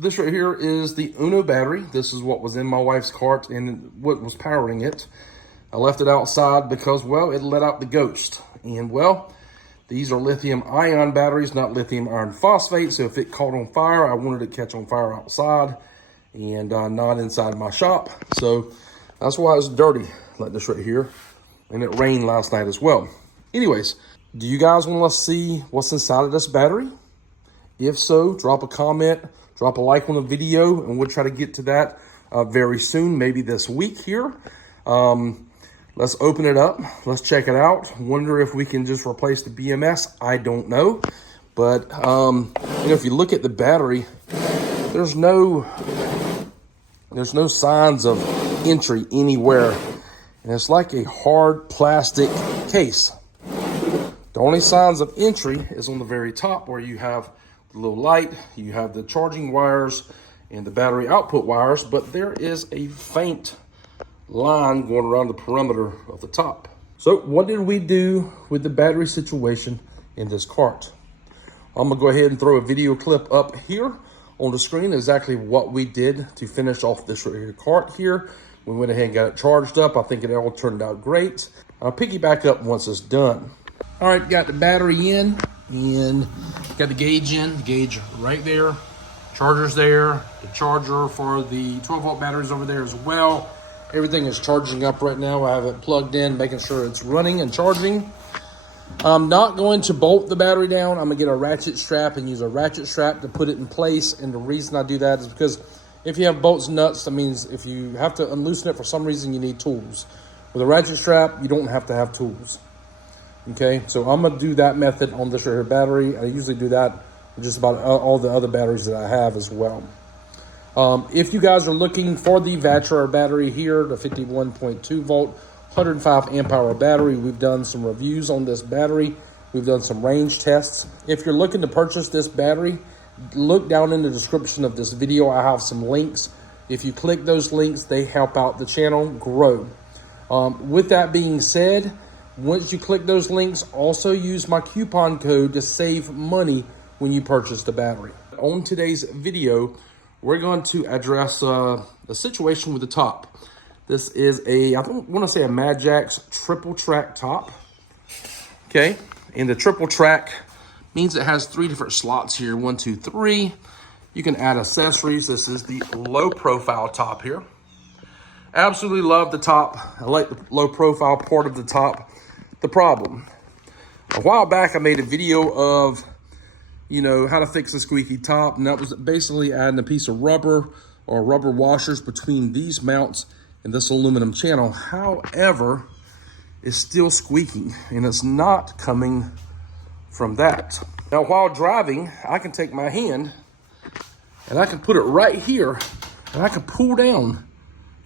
This right here is the Uno battery. This is what was in my wife's cart and what was powering it. I left it outside because, well, it let out the ghost. And, well, these are lithium ion batteries, not lithium iron phosphate. So if it caught on fire, I wanted it to catch on fire outside and not inside my shop. So that's why it's dirty like this right here. And it rained last night as well. Anyways, do you guys want to see what's inside of this battery? If so, drop a comment, drop a like on the video, and we'll try to get to that very soon, maybe this week here. Let's open it up. Let's check it out. Wonder if we can just replace the BMS. I don't know. But, you know, if you look at the battery, there's no signs of entry anywhere. And it's like a hard plastic case. The only signs of entry is on the very top where you have the little light, you have the charging wires and the battery output wires, but there is a faint line going around the perimeter of the top. So what did we do with the battery situation in this cart? I'm gonna go ahead and throw a video clip up here on the screen, exactly what we did to finish off this right here cart here. We went ahead and got it charged up. I think it all turned out great. I'll pick you back up once it's done. All right, got the battery in and got the gauge in, the gauge right there. Charger's there, the charger for the 12-volt batteries over there as well. Everything is charging up right now. I have it plugged in, making sure it's running and charging. I'm not going to bolt the battery down. I'm gonna get a ratchet strap and use a ratchet strap to put it in place. And the reason I do that is because if you have bolts and nuts, that means if you have to unloosen it for some reason, you need tools. With a ratchet strap, you don't have to have tools. Okay, so I'm gonna do that method on this right here battery. I usually do that with just about all the other batteries that I have as well. If you guys are looking for the Vatrer battery here, the 51.2 volt, 105 amp hour battery, we've done some reviews on this battery. We've done some range tests. If you're looking to purchase this battery, look down in the description of this video. I have some links. If you click those links, they help out the channel grow. With that being said, once you click those links, also use my coupon code to save money when you purchase the battery. On today's video, we're going to address the situation with the top. This is I want to say a Madjax triple track top. Okay, and the triple track means it has 3 different slots here, 1, 2, 3. You can add accessories. This is the low profile top here. Absolutely love the top. I like the low profile part of the top. The problem, a while back I made a video of, you know, how to fix a squeaky top, and that was basically adding a piece of rubber or rubber washers between these mounts and this aluminum channel. However, it's still squeaking and it's not coming from that. Now, while driving, I can take my hand and I can put it right here and I can pull down.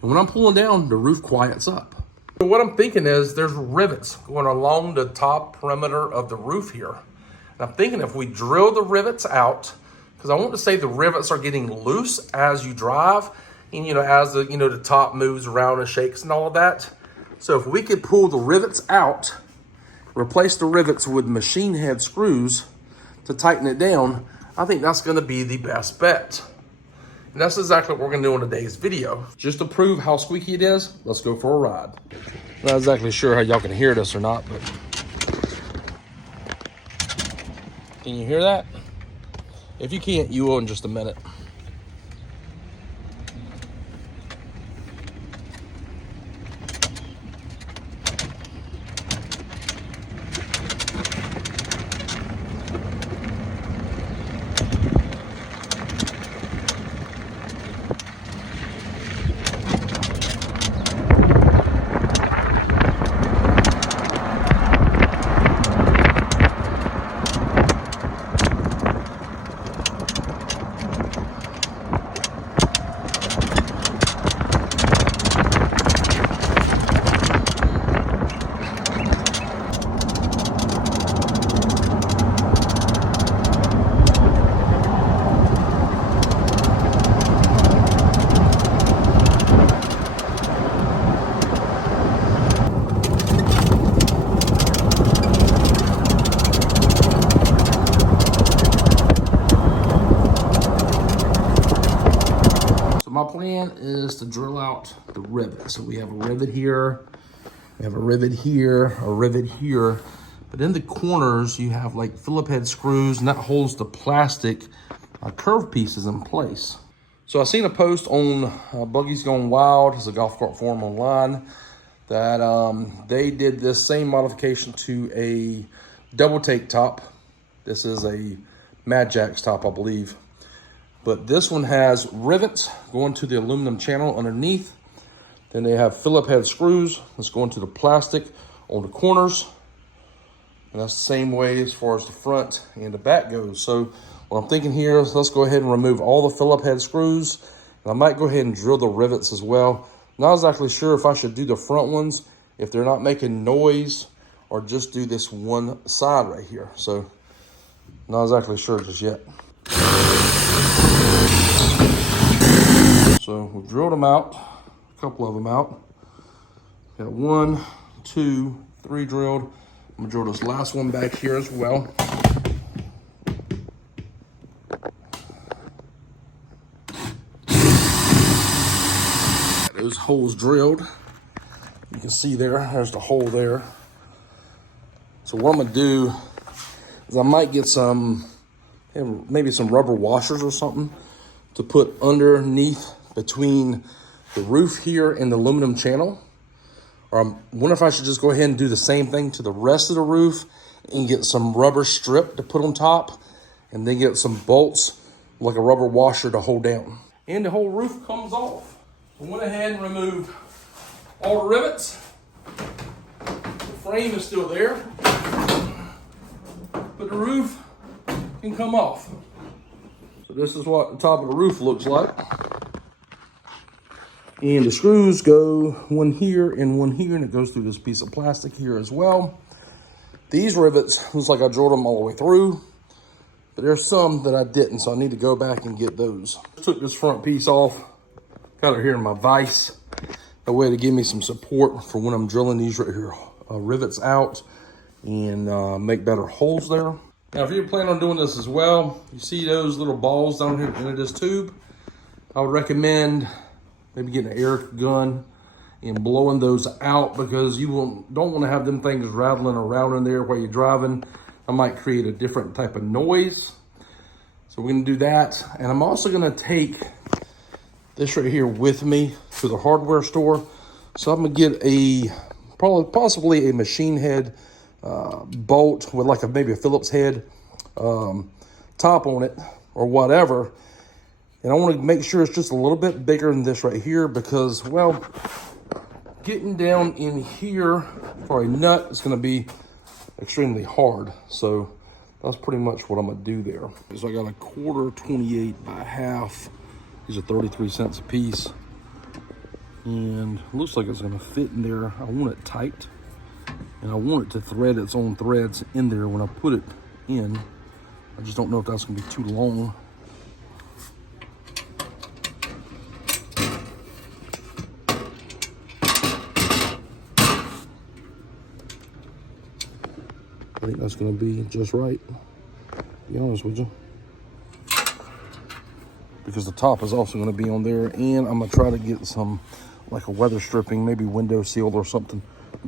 And when I'm pulling down, the roof quiets up. So what I'm thinking is there's rivets going along the top perimeter of the roof here. And I'm thinking if we drill the rivets out, because I want to say the rivets are getting loose as you drive, and, you know, as the, you know, the top moves around and shakes and all of that. So if we could pull the rivets out, replace the rivets with machine head screws to tighten it down, I think that's going to be the best bet. And that's exactly what we're going to do in today's video. Just to prove how squeaky it is, let's go for a ride. Not exactly sure how y'all can hear this or not, but can you hear that? If you can't, you will in just a minute. my plan is to drill out the rivet. So we have a rivet here, we have a rivet here, a rivet here. But in the corners, you have like Phillip head screws, and that holds the plastic curve pieces in place. So I seen a post on Buggy's Gone Wild, it's a golf cart forum online, that they did this same modification to a double take top. This is a Madjax top, I believe. But this one has rivets going to the aluminum channel underneath. Then they have Phillip head screws that's going to the plastic on the corners. And that's the same way as far as the front and the back goes. So what I'm thinking here is let's go ahead and remove all the Phillip head screws. And I might go ahead and drill the rivets as well. Not exactly sure if I should do the front ones, if they're not making noise, or just do this one side right here. So not exactly sure just yet. So we drilled them out, a couple of them out. Got 1, 2, 3 drilled. I'm gonna drill this last one back here as well. Got those holes drilled. You can see there's the hole there. So what I'm gonna do is I might get some, maybe some rubber washers or something to put underneath between the roof here and the aluminum channel. Or I wonder if I should just go ahead and do the same thing to the rest of the roof and get some rubber strip to put on top, and then get some bolts like a rubber washer to hold down. And the whole roof comes off. So I went ahead and removed all the rivets. The frame is still there, but the roof can come off. So this is what the top of the roof looks like. And the screws go one here and one here, and it goes through this piece of plastic here as well. These rivets, looks like I drilled them all the way through, but there's some that I didn't, so I need to go back and get those. Took this front piece off, got it here in my vise, a way to give me some support for when I'm drilling these right here, rivets out, and make better holes there. Now, if you're planning on doing this as well, you see those little balls down here into this tube, I would recommend maybe getting an air gun and blowing those out, because you don't want to have them things rattling around in there while you're driving. I might create a different type of noise. So we're gonna do that. And I'm also gonna take this right here with me to the hardware store. So I'm gonna get possibly a machine head bolt with like maybe a Phillips head top on it or whatever. And I want to make sure it's just a little bit bigger than this right here, because, well, getting down in here for a nut is going to be extremely hard. So that's pretty much what I'm going to do there. So I got a quarter 28 by half. These are 33 cents a piece. And it looks like it's going to fit in there. I want it tight. And I want it to thread its own threads in there when I put it in. I just don't know if that's going to be too long. I think that's going to be just right, to be honest with you. Because the top is also going to be on there, and I'm going to try to get some, like a weather stripping, maybe window seal or something,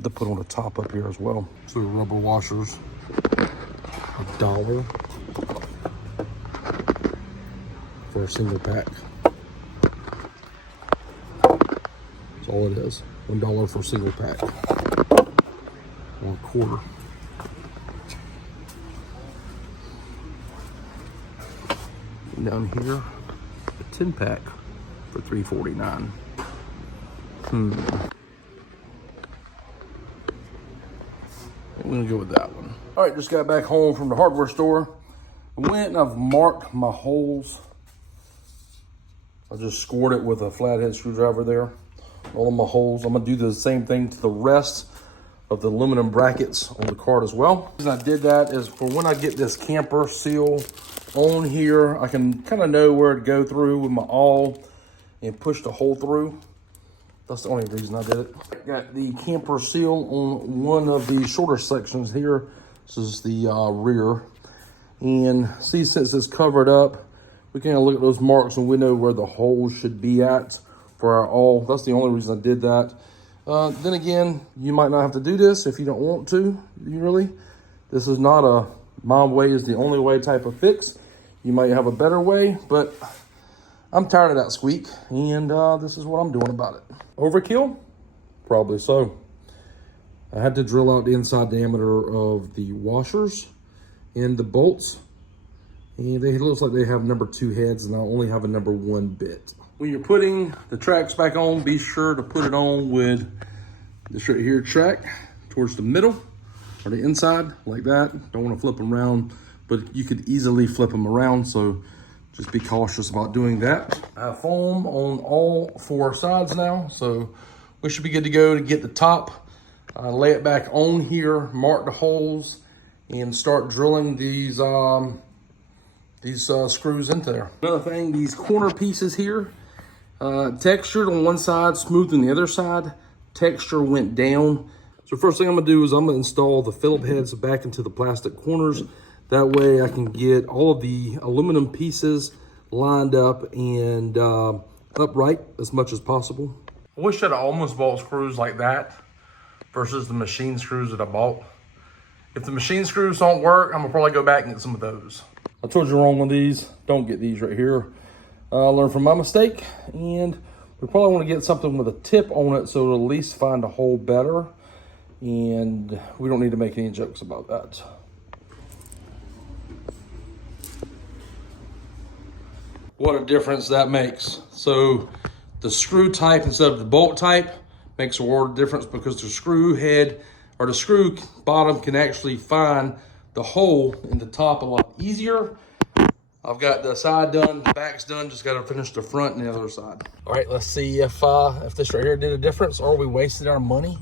to put on the top up here as well. So the rubber washers, $1 for a single pack. That's all it is, $1 for a single pack, or a quarter. Down here, a 10 pack for $3.49. I'm gonna go with that one. All right, just got back home from the hardware store. I went and I've marked my holes. I just scored it with a flathead screwdriver there. All of my holes. I'm gonna do the same thing to the rest of the aluminum brackets on the cart as well. The reason I did that is for when I get this camper seal on here, I can kind of know where to go through with my awl and push the hole through. That's the only reason I did it. Got the camper seal on one of the shorter sections here. This is the rear. And see, since it's covered up we can look at those marks and we know where the holes should be at for our awl. That's the only reason I did that. Then again, you might not have to do this if you don't want to, really. This is not a my way is the only way type of fix. You might have a better way, but I'm tired of that squeak, and this is what I'm doing about it. Overkill? Probably so. I had to drill out the inside diameter of the washers and the bolts, and it looks like they have number 2 heads, and I only have a number 1 bit. When you're putting the tracks back on, be sure to put it on with this right here track towards the middle or the inside, like that. Don't want to flip them around, but you could easily flip them around, so just be cautious about doing that. I have foam on all 4 sides now, so we should be good to go to get the top. Lay it back on here, mark the holes, and start drilling these screws into there. Another thing, these corner pieces here, textured on one side, smooth on the other side. Texture went down. So first thing I'm gonna do is I'm gonna install the Phillip heads back into the plastic corners. That way I can get all of the aluminum pieces lined up and upright as much as possible. I wish I'd almost bought screws like that versus the machine screws that I bought. If the machine screws don't work, I'm gonna probably go back and get some of those. I told you wrong on these. Don't get these right here. Learn from my mistake, and we probably want to get something with a tip on it so it'll at least find a hole better, and we don't need to make any jokes about that. What a difference that makes. So the screw type instead of the bolt type makes a world of difference, because the screw head or the screw bottom can actually find the hole in the top a lot easier. I've got the side done, the back's done, just gotta finish the front and the other side. All right, let's see if this right here did a difference, or we wasted our money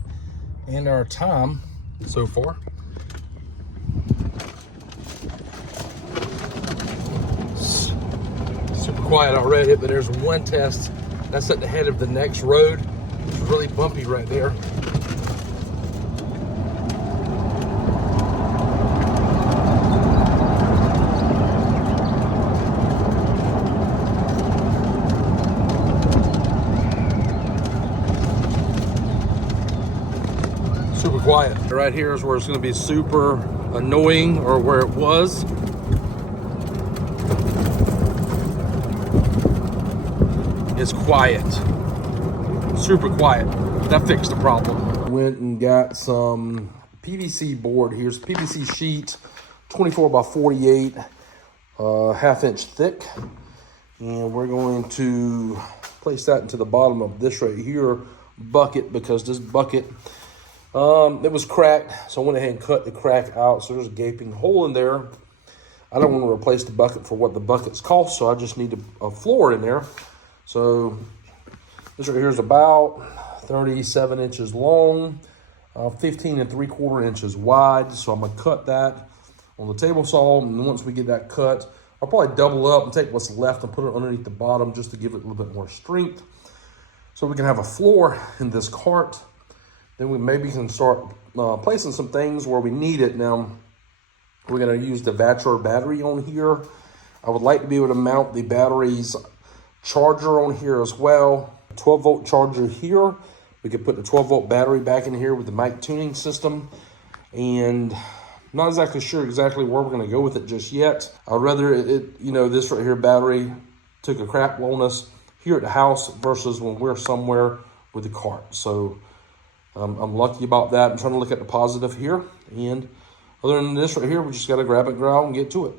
and our time so far. Super quiet already, but there's one test. That's at the head of the next road. It's really bumpy right there. Super quiet. Right here is where it's going to be super annoying, or where it was. It's quiet. Super quiet. That fixed the problem. Went and got some PVC board. Here's PVC sheet, 24 by 48, ½ inch thick. And we're going to place that into the bottom of this right here bucket, because this bucket, it was cracked, so I went ahead and cut the crack out, so there's a gaping hole in there. I don't want to replace the bucket for what the buckets cost, so I just need a floor in there. So this right here is about 37 inches long, 15 3/4 inches wide. So I'm gonna cut that on the table saw, and then once we get that cut, I'll probably double up and take what's left and put it underneath the bottom just to give it a little bit more strength, so we can have a floor in this cart. Then we maybe can start placing some things where we need it. Now, we're gonna use the Vatrer battery on here. I would like to be able to mount the battery's charger on here as well. 12-volt charger here. We could put the 12-volt battery back in here with the mic tuning system. And I'm not exactly sure exactly where we're gonna go with it just yet. I'd rather this right here battery took a crap on us here at the house versus when we're somewhere with the cart. So I'm lucky about that. I'm trying to look at the positive here. And other than this right here, we just gotta grab it, growl, and get to it.